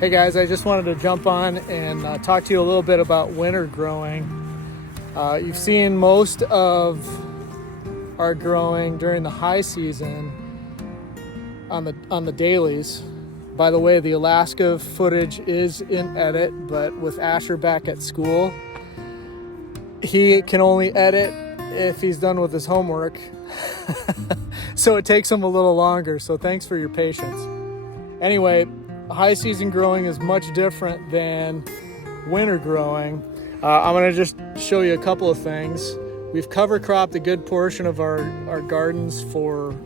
Hey guys, I just wanted to jump on and talk to you a little bit about winter growing. You've seen most of our growing during the high season on the dailies. By the way, the Alaska footage is in edit, but with Asher back at school, he can only edit if he's done with his homework. So it takes him a little longer, so thanks for your patience. Anyway, high season growing is much different than winter growing. I'm going to just show you a couple of things. We've cover cropped a good portion of our gardens for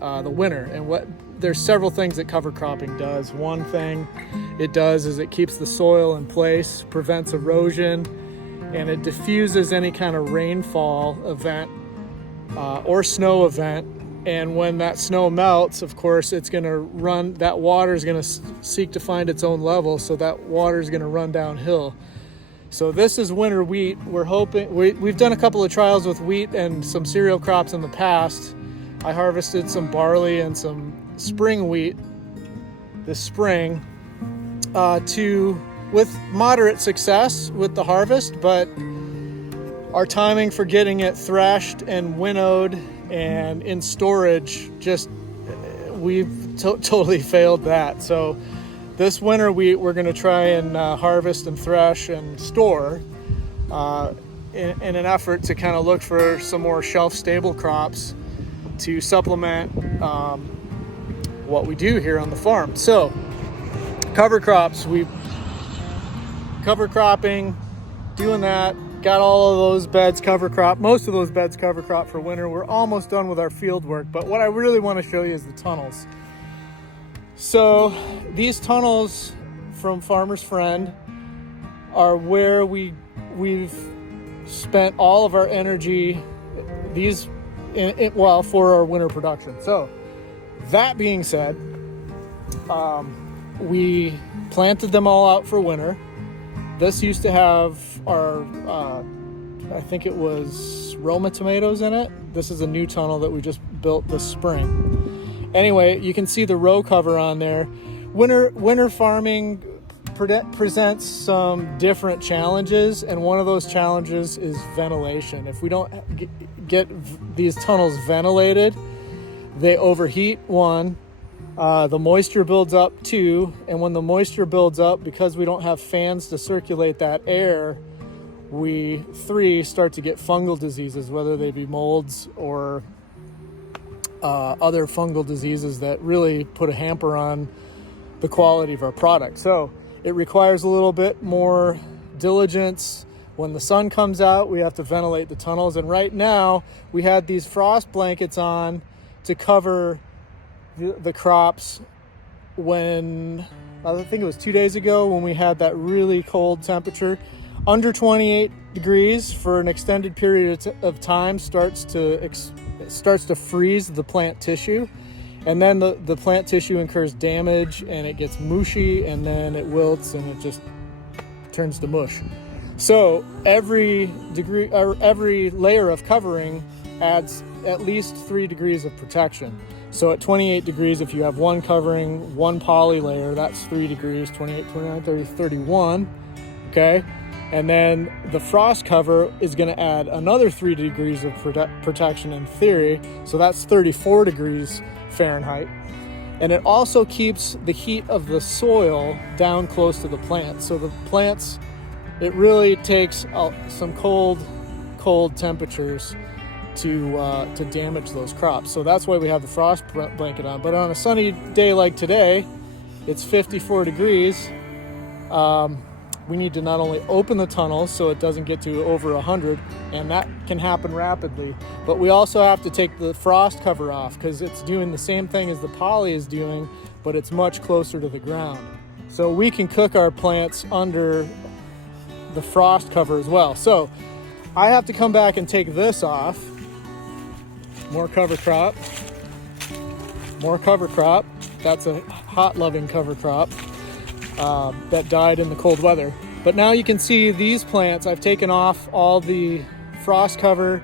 the winter, and there's several things that cover cropping does. One thing it does is it keeps the soil in place, prevents erosion, and it diffuses any kind of rainfall event or snow event. And when that snow melts, of course, it's going to run, that water is going to seek to find its own level, so that water is going to run downhill. So this is winter wheat. We're hoping, we've done a couple of trials with wheat and some cereal crops in the past. I harvested some barley and some spring wheat this spring with moderate success with the harvest, but our timing for getting it threshed and winnowed and in storage, we've totally failed that. So this winter wheat we're going to try and harvest and thresh and store in an effort to kind of look for some more shelf stable crops to supplement what we do here on the farm. So cover crops, we cover cropping, doing that. Got all of those beds cover crop, most of those beds cover crop for winter. We're almost done with our field work, but what I really want to show you is the tunnels. So these tunnels from Farmer's Friend are where we've spent all of our energy for our winter production. So that being said, we planted them all out for winter. This used to have our, I think it was Roma tomatoes in it. This is a new tunnel that we just built this spring. Anyway, you can see the row cover on there. Winter farming presents some different challenges, and one of those challenges is ventilation. If we don't get these tunnels ventilated, they overheat, one. The moisture builds up, two, and when the moisture builds up, because we don't have fans to circulate that air, we start to get fungal diseases, whether they be molds or other fungal diseases that really put a hamper on the quality of our product. So it requires a little bit more diligence. When the sun comes out, we have to ventilate the tunnels, and right now we had these frost blankets on to cover the crops when, I think it was 2 days ago, when we had that really cold temperature. Under 28 degrees for an extended period of time starts to freeze the plant tissue, and then the plant tissue incurs damage and it gets mushy, and then it wilts and it just turns to mush. So every layer of covering adds at least 3 degrees of protection. So at 28 degrees, if you have one covering, one poly layer, that's 3 degrees, 28, 29, 30, 31, okay? And then the frost cover is going to add another 3 degrees of protection in theory, so that's 34 degrees Fahrenheit. And it also keeps the heat of the soil down close to the plants. So the plants, it really takes some cold temperatures to damage those crops. So that's why we have the frost blanket on. But on a sunny day like today, it's 54 degrees. We need to not only open the tunnels so it doesn't get to over 100, and that can happen rapidly, but we also have to take the frost cover off because it's doing the same thing as the poly is doing, but it's much closer to the ground. So we can cook our plants under the frost cover as well. So I have to come back and take this off. More cover crop. That's a hot loving cover crop that died in the cold weather. But now you can see these plants, I've taken off all the frost cover.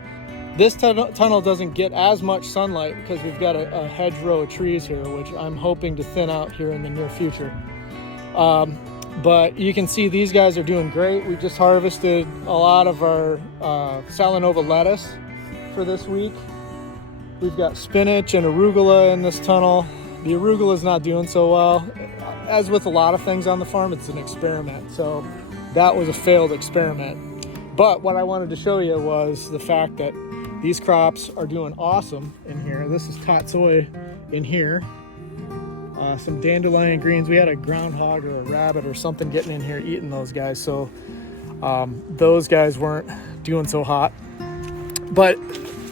This tunnel doesn't get as much sunlight because we've got a hedgerow of trees here, which I'm hoping to thin out here in the near future. But you can see these guys are doing great. We just harvested a lot of our Salanova lettuce for this week. We've got spinach and arugula in this tunnel. The arugula is not doing so well. As with a lot of things on the farm, it's an experiment. So that was a failed experiment. But what I wanted to show you was the fact that these crops are doing awesome in here. This is tatsoi in here. Some dandelion greens. We had a groundhog or a rabbit or something getting in here eating those guys. So those guys weren't doing so hot. But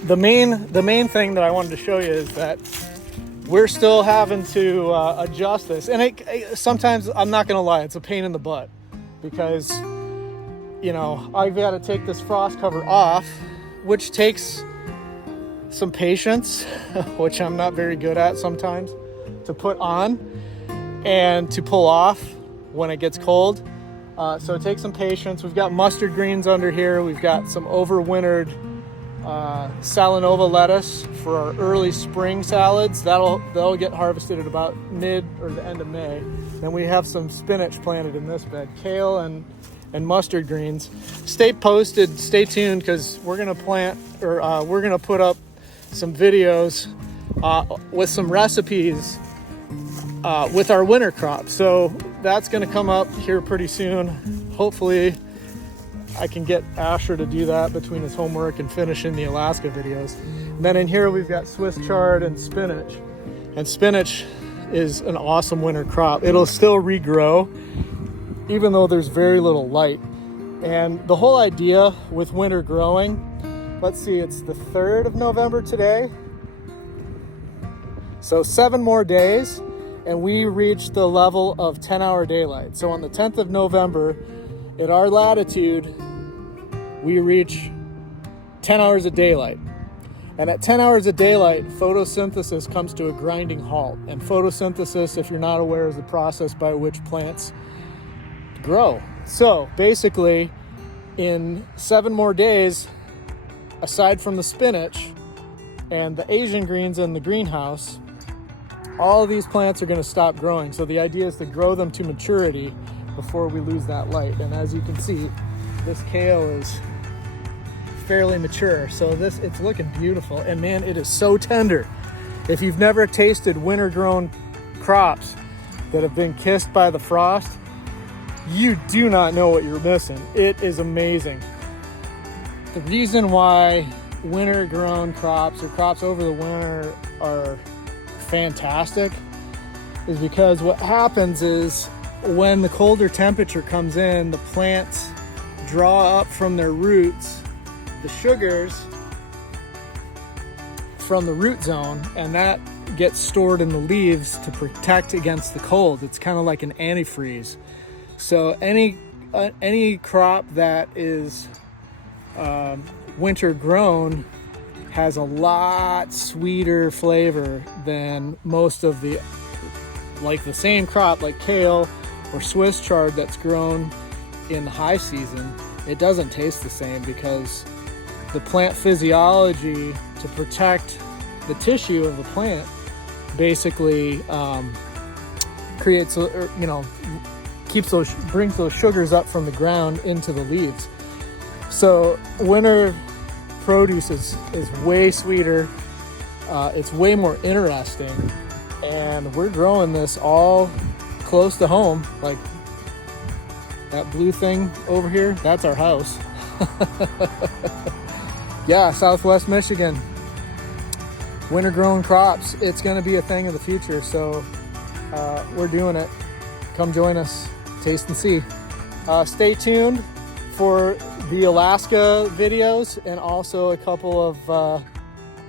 the main thing that I wanted to show you is that we're still having to adjust this. And sometimes, I'm not gonna lie, it's a pain in the butt because, you know, I've got to take this frost cover off, which takes some patience, which I'm not very good at sometimes, to put on and to pull off when it gets cold. So it takes some patience. We've got mustard greens under here. We've got some overwintered Salanova lettuce for our early spring salads. They'll get harvested at about mid or the end of May. Then we have some spinach planted in this bed, kale and mustard greens. Stay posted, stay tuned, because we're gonna plant, or we're gonna put up some videos with some recipes with our winter crops. So that's gonna come up here pretty soon. Hopefully I can get Asher to do that between his homework and finishing the Alaska videos. And then in here we've got Swiss chard and spinach. And spinach is an awesome winter crop. It'll still regrow even though there's very little light. And the whole idea with winter growing, let's see, it's the 3rd of November today. So 7 more days and we reach the level of 10-hour daylight. So on the 10th of November, at our latitude, we reach 10 hours of daylight. And at 10 hours of daylight, photosynthesis comes to a grinding halt. And photosynthesis, if you're not aware, is the process by which plants grow. So basically, in 7 more days, aside from the spinach and the Asian greens in the greenhouse, all of these plants are going to stop growing. So the idea is to grow them to maturity before we lose that light. And as you can see, this kale is fairly mature. So it's looking beautiful. And man, it is so tender. If you've never tasted winter grown crops that have been kissed by the frost, you do not know what you're missing. It is amazing. The reason why winter grown crops or crops over the winter are fantastic is because what happens is when the colder temperature comes in, the plants draw up from their roots the sugars from the root zone, and that gets stored in the leaves to protect against the cold. It's kind of like an antifreeze. So any crop that is winter grown has a lot sweeter flavor than most of the same crop like kale or Swiss chard that's grown in the high season. It doesn't taste the same because the plant physiology to protect the tissue of the plant basically creates, brings those sugars up from the ground into the leaves. So winter produce is way sweeter. It's way more interesting, and we're growing this all close to home. Like that blue thing over here, that's our house. Yeah, Southwest Michigan. Winter grown crops, it's going to be a thing of the future. So we're doing it. Come join us, taste and see. Stay tuned for the Alaska videos and also a couple of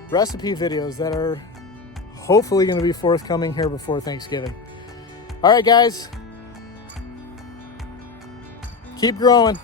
recipe videos that are hopefully going to be forthcoming here before Thanksgiving. All right, guys, keep growing.